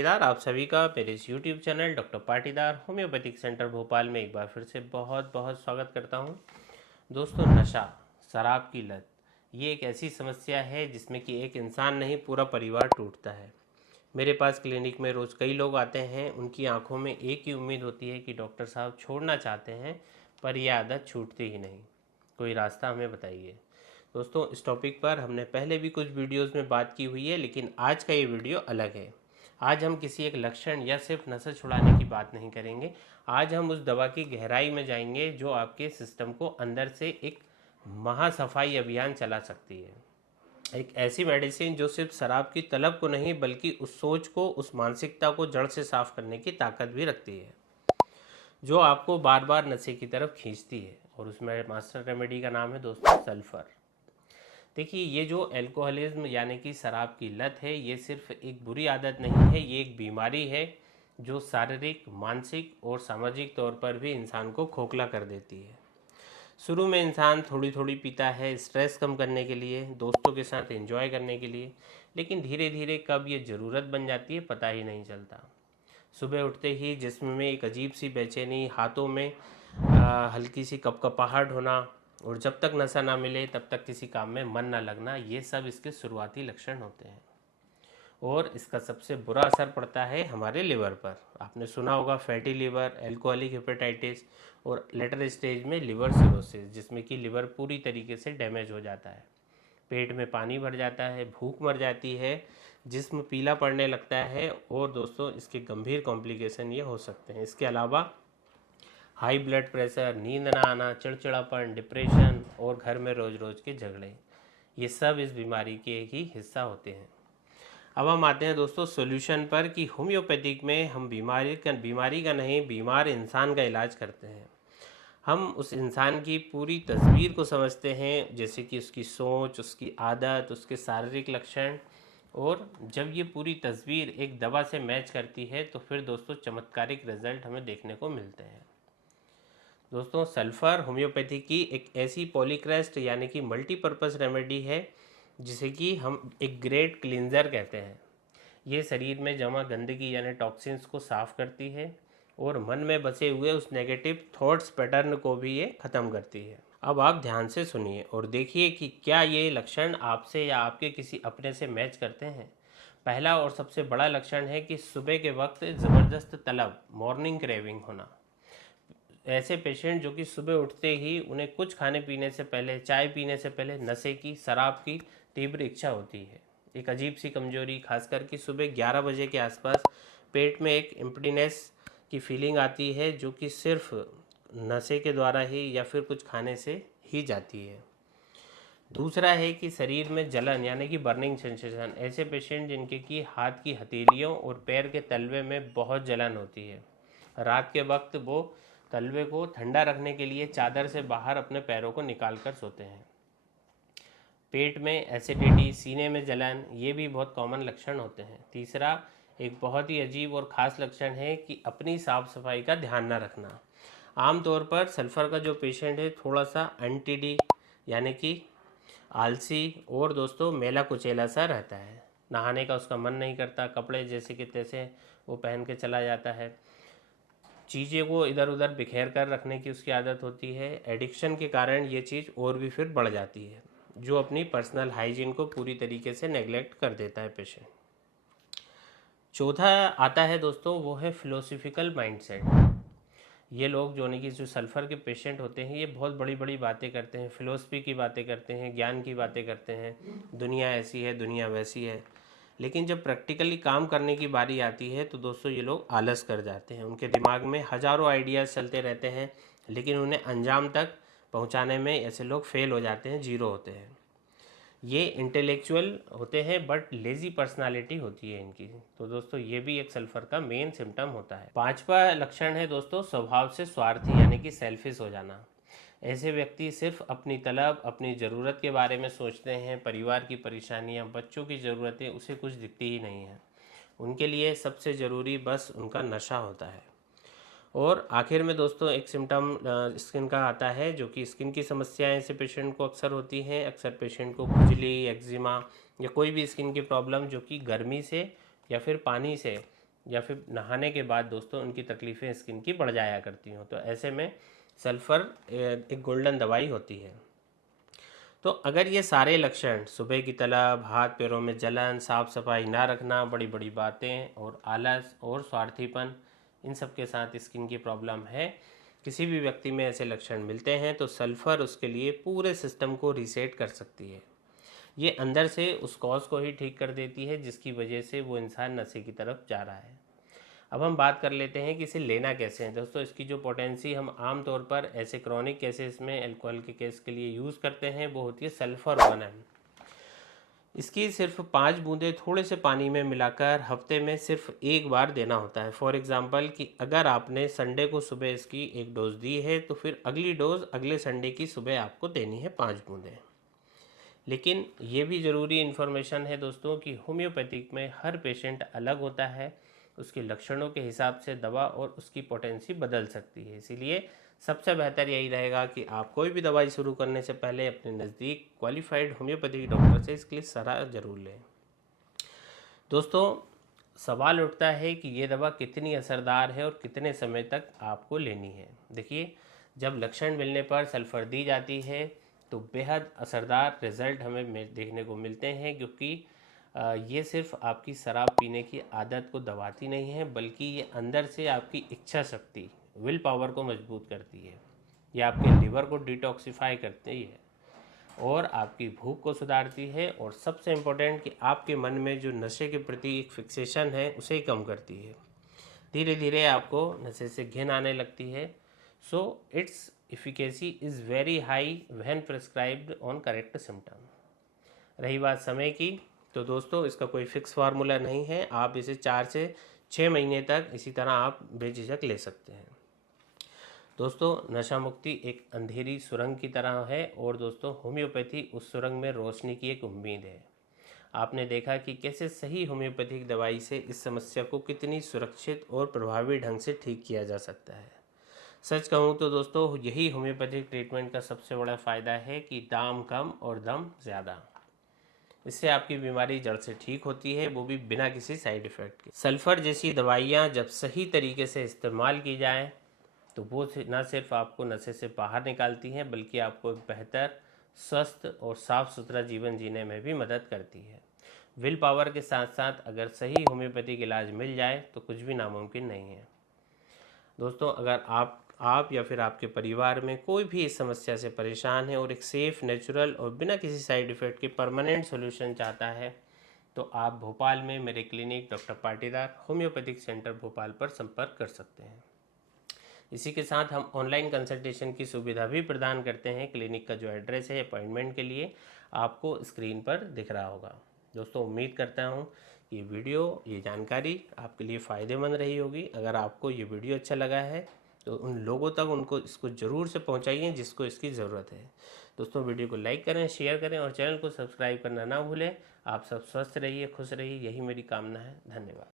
पाटीदार, आप सभी का मेरे इस YouTube channel doctor Patidar homeopathic centre Bhopal में एक बार फिर से बहुत बहुत स्वागत करता हूं। दोस्तों, नशा, शराब की लत, ये एक ऐसी समस्या है जिसमें कि एक इंसान नहीं पूरा परिवार टूटता है। मेरे पास क्लिनिक में रोज़ कई लोग आते हैं। उनकी आंखों में एक ही उम्मीद होती है कि डॉक्टर साहब छोड़ना चाहते हैं, पर यह आदत छूटती ही नहीं। कोई रास्ता हमें बताइए। दोस्तों, इस टॉपिक पर हमने पहले भी कुछ वीडियोस में बात की हुई है, लेकिन आज का ये वीडियो अलग है। आज हम किसी एक लक्षण या सिर्फ नशा छुड़ाने की बात नहीं करेंगे। आज हम उस दवा की गहराई में जाएंगे जो आपके सिस्टम को अंदर से एक महासफाई अभियान चला सकती है। एक ऐसी मेडिसिन जो सिर्फ शराब की तलब को नहीं बल्कि उस सोच को, उस मानसिकता को जड़ से साफ करने की ताकत भी रखती है, जो आपको बार बार नशे की तरफ खींचती है। और उसमें मास्टर रेमेडी का नाम है दोस्तों सल्फर। देखिए, ये जो अल्कोहलिज्म यानी कि शराब की लत है, ये सिर्फ एक बुरी आदत नहीं है, ये एक बीमारी है जो शारीरिक, मानसिक और सामाजिक तौर पर भी इंसान को खोखला कर देती है। शुरू में इंसान थोड़ी थोड़ी पीता है, स्ट्रेस कम करने के लिए, दोस्तों के साथ एंजॉय करने के लिए, लेकिन धीरे धीरे कब ये ज़रूरत बन जाती है पता ही नहीं चलता। सुबह उठते ही जिस्म में एक अजीब सी बेचैनी, हाथों में हल्की सी कपकपाहट होना, और जब तक नशा ना मिले तब तक किसी काम में मन ना लगना, ये सब इसके शुरुआती लक्षण होते हैं। और इसका सबसे बुरा असर पड़ता है हमारे लिवर पर। आपने सुना होगा फैटी लिवर, एल्कोहलिक हेपेटाइटिस और लेटर स्टेज में लिवर सिरोसिस, जिसमें कि लिवर पूरी तरीके से डैमेज हो जाता है। पेट में पानी भर जाता है, भूख मर जाती है, जिस्म पीला पड़ने लगता है, और दोस्तों इसके गंभीर कॉम्प्लिकेशन ये हो सकते हैं। इसके अलावा हाई ब्लड प्रेशर, नींद ना आना, चिड़चिड़ापन, डिप्रेशन और घर में रोज़ रोज़ के झगड़े, ये सब इस बीमारी के ही हिस्सा होते हैं। अब हम आते हैं दोस्तों सॉल्यूशन पर कि होम्योपैथिक में हम बीमारी का नहीं, बीमार इंसान का इलाज करते हैं। हम उस इंसान की पूरी तस्वीर को समझते हैं, जैसे कि उसकी सोच, उसकी आदत, उसके शारीरिक लक्षण, और जब ये पूरी तस्वीर एक दवा से मैच करती है तो फिर दोस्तों चमत्कारिक रिजल्ट हमें देखने को मिलते हैं। दोस्तों, सल्फ़र होम्योपैथी की एक ऐसी पॉलीक्रेस्ट यानी कि मल्टीपर्पज़ रेमेडी है जिसे कि हम एक ग्रेट क्लींजर कहते हैं। ये शरीर में जमा गंदगी यानी टॉक्सिन्स को साफ़ करती है और मन में बसे हुए उस नेगेटिव थॉट्स पैटर्न को भी ये ख़त्म करती है। अब आप ध्यान से सुनिए और देखिए कि क्या ये लक्षण आपसे या आपके किसी अपने से मैच करते हैं। पहला और सबसे बड़ा लक्षण है कि सुबह के वक्त ज़बरदस्त तलब, मॉर्निंग क्रेविंग होना। ऐसे पेशेंट जो कि सुबह उठते ही उन्हें कुछ खाने पीने से पहले, चाय पीने से पहले नशे की, शराब की तीव्र इच्छा होती है। एक अजीब सी कमजोरी, खासकर कि सुबह 11 बजे के आसपास पेट में एक एम्प्टीनेस की फीलिंग आती है, जो कि सिर्फ नशे के द्वारा ही या फिर कुछ खाने से ही जाती है। दूसरा है कि शरीर में जलन यानी कि बर्निंग सेंसेशन। ऐसे पेशेंट जिनके कि हाथ की हथेलियों और पैर के तलवे में बहुत जलन होती है, रात के वक्त वो तलवे को ठंडा रखने के लिए चादर से बाहर अपने पैरों को निकाल कर सोते हैं। पेट में एसिडिटी, सीने में जलन, ये भी बहुत कॉमन लक्षण होते हैं। तीसरा एक बहुत ही अजीब और ख़ास लक्षण है कि अपनी साफ़ सफाई का ध्यान न रखना। आमतौर पर सल्फ़र का जो पेशेंट है थोड़ा सा एनटीडी यानी कि आलसी और दोस्तों मेला कुचेला सा रहता है। नहाने का उसका मन नहीं करता, कपड़े जैसे कि तैसे वो पहन के चला जाता है, चीज़ें को इधर उधर बिखेर कर रखने की उसकी आदत होती है। एडिक्शन के कारण ये चीज़ और भी फिर बढ़ जाती है, जो अपनी पर्सनल हाइजीन को पूरी तरीके से नेग्लेक्ट कर देता है पेशेंट। चौथा आता है दोस्तों, वो है फिलोसफिकल माइंडसेट। ये लोग जो सल्फ़र के पेशेंट होते हैं, ये बहुत बड़ी बड़ी बातें करते हैं, फिलोसफी की बातें करते हैं, ज्ञान की बातें करते हैं, दुनिया ऐसी है, दुनिया वैसी है, लेकिन जब प्रैक्टिकली काम करने की बारी आती है तो दोस्तों ये लोग आलस कर जाते हैं। उनके दिमाग में हज़ारों आइडियाज़ चलते रहते हैं, लेकिन उन्हें अंजाम तक पहुंचाने में ऐसे लोग फेल हो जाते हैं, जीरो होते हैं। ये इंटेलेक्चुअल होते हैं बट लेज़ी पर्सनालिटी होती है इनकी। तो दोस्तों ये भी एक सल्फ़र का मेन सिम्टम होता है। पांचवा लक्षण है दोस्तों स्वभाव से स्वार्थी यानी कि सेल्फिश हो जाना। ऐसे व्यक्ति सिर्फ अपनी तलब, अपनी ज़रूरत के बारे में सोचते हैं। परिवार की परेशानियां, बच्चों की ज़रूरतें उसे कुछ दिखती ही नहीं है। उनके लिए सबसे ज़रूरी बस उनका नशा होता है। और आखिर में दोस्तों एक सिम्टम स्किन का आता है, जो कि स्किन की समस्याएं ऐसे पेशेंट को अक्सर होती हैं। अक्सर पेशेंट को खुजली, एक्जिमा या कोई भी स्किन की प्रॉब्लम जो कि गर्मी से या फिर पानी से या फिर नहाने के बाद दोस्तों उनकी तकलीफ़ें स्किन की बढ़ जाया करती हों, तो ऐसे में सल्फ़र एक गोल्डन दवाई होती है। तो अगर ये सारे लक्षण, सुबह की तलब, हाथ पैरों में जलन, साफ सफाई ना रखना, बड़ी बड़ी बातें और आलस और स्वार्थीपन, इन सब के साथ स्किन की प्रॉब्लम है, किसी भी व्यक्ति में ऐसे लक्षण मिलते हैं तो सल्फ़र उसके लिए पूरे सिस्टम को रीसेट कर सकती है। ये अंदर से उस कॉज को ही ठीक कर देती है जिसकी वजह से वो इंसान नशे की तरफ जा रहा है। अब हम बात कर लेते हैं कि इसे लेना कैसे है। दोस्तों, इसकी जो पोटेंसी हम आम तौर पर ऐसे क्रॉनिक केसेस में, अल्कोहल के केस के लिए यूज़ करते हैं, वो होती है सल्फ़र 1 ml। इसकी सिर्फ 5 बूंदें थोड़े से पानी में मिलाकर हफ्ते में सिर्फ एक बार देना होता है। फॉर एग्ज़ाम्पल कि अगर आपने संडे को सुबह इसकी एक डोज दी है तो फिर अगली डोज अगले संडे की सुबह आपको देनी है 5 बूंदें। लेकिन ये भी ज़रूरी इन्फॉर्मेशन है दोस्तों कि होम्योपैथिक में हर पेशेंट अलग होता है, उसके लक्षणों के हिसाब से दवा और उसकी पोटेंसी बदल सकती है। इसीलिए सबसे बेहतर यही रहेगा कि आप कोई भी दवाई शुरू करने से पहले अपने नज़दीक क्वालिफाइड होम्योपैथिक डॉक्टर से इसके लिए सलाह ज़रूर लें। दोस्तों, सवाल उठता है कि ये दवा कितनी असरदार है और कितने समय तक आपको लेनी है। देखिए, जब लक्षण मिलने पर सल्फ़र दी जाती है तो बेहद असरदार रिज़ल्ट हमें देखने को मिलते हैं, क्योंकि ये सिर्फ आपकी शराब पीने की आदत को दबाती नहीं है, बल्कि ये अंदर से आपकी इच्छा शक्ति, विल पावर को मजबूत करती है। ये आपके लिवर को डिटॉक्सिफाई करती है और आपकी भूख को सुधारती है, और सबसे इम्पोर्टेंट कि आपके मन में जो नशे के प्रति एक फिक्सेशन है उसे कम करती है। धीरे धीरे आपको नशे से घिन आने लगती है। So it's efficacy is very high when prescribed on correct symptom. रही बात समय की, तो दोस्तों इसका कोई फिक्स फार्मूला नहीं है। आप इसे 4 से 6 महीने तक इसी तरह आप बेझिझक ले सकते हैं। दोस्तों, नशा मुक्ति एक अंधेरी सुरंग की तरह है, और दोस्तों होम्योपैथी उस सुरंग में रोशनी की एक उम्मीद है। आपने देखा कि कैसे सही होम्योपैथिक दवाई से इस समस्या को कितनी सुरक्षित और प्रभावी ढंग से ठीक किया जा सकता है। सच कहूँ तो दोस्तों, यही होम्योपैथिक ट्रीटमेंट का सबसे बड़ा फ़ायदा है कि दाम कम और दम ज़्यादा। इससे आपकी बीमारी जड़ से ठीक होती है, वो भी बिना किसी साइड इफ़ेक्ट के। सल्फ़र जैसी दवाइयाँ जब सही तरीके से इस्तेमाल की जाएँ तो वो न सिर्फ आपको नशे से बाहर निकालती हैं, बल्कि आपको एक बेहतर, स्वस्थ और साफ़ सुथरा जीवन जीने में भी मदद करती है। विल पावर के साथ साथ अगर सही होम्योपैथिक इलाज मिल जाए तो कुछ भी नामुमकिन नहीं है। दोस्तों, अगर आप या फिर आपके परिवार में कोई भी इस समस्या से परेशान है और एक सेफ़, नेचुरल और बिना किसी साइड इफ़ेक्ट के परमानेंट सॉल्यूशन चाहता है, तो आप भोपाल में मेरे clinic doctor Patidar homeopathic centre Bhopal पर संपर्क कर सकते हैं। इसी के साथ हम ऑनलाइन कंसल्टेशन की सुविधा भी प्रदान करते हैं। क्लिनिक का जो एड्रेस है अपॉइंटमेंट के लिए आपको स्क्रीन पर दिख रहा होगा। दोस्तों, उम्मीद करता हूँ ये वीडियो, ये जानकारी आपके लिए फ़ायदेमंद रही होगी। अगर आपको ये वीडियो अच्छा लगा है तो उन लोगों तक उनको इसको ज़रूर से पहुँचाइए जिसको इसकी ज़रूरत है। दोस्तों, वीडियो को लाइक करें, शेयर करें और चैनल को सब्सक्राइब करना ना भूलें। आप सब स्वस्थ रहिए, खुश रहिए, यही मेरी कामना है। धन्यवाद।